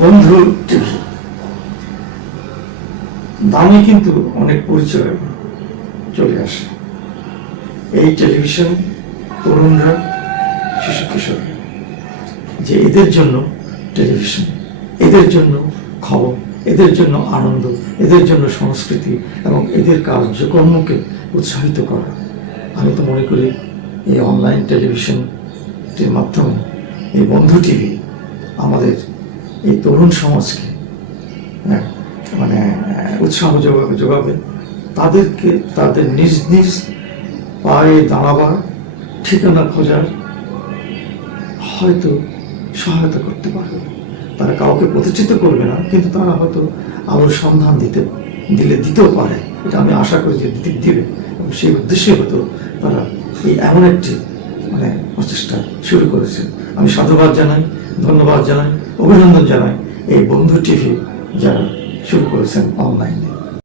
বন্ধু টিভি দামে কিন্তু অনেক পরিচয় চলে আসে। এই টেলিভিশন তরুণরা, শিশু কিশোর, যে এদের জন্য টেলিভিশন, এদের জন্য খবর, এদের জন্য আনন্দ, এদের জন্য সংস্কৃতি এবং এদের কার্যকর্মকে উৎসাহিত করা। আমি তো মনে করি এই অনলাইন টেলিভিশনটির মাধ্যমে এই বন্ধু টিভি আমাদের এই তরুণ সমাজকে মানে উৎসাহ যোগাবে, তাদেরকে তাদের নিজ নিজ পায়ে দাঁড়াবার, ঠিকানা খোঁজার হয়তো সহায়তা করতে পারবে। তারা কাউকে প্রতিষ্ঠিত করবে না, কিন্তু তারা হয়তো আলোর সন্ধান দিতেও পারে। এটা আমি আশা করি যে দিবে, এবং সেই উদ্দেশ্যে হয়তো তারা এই এমন একটি প্রচেষ্টা শুরু করেছে। আমি সাধুবাদ জানাই, ধন্যবাদ জানাই, অভিনন্দন জানাই এই বন্ধু টিভি যারা শুরু করেছেন অনলাইনে।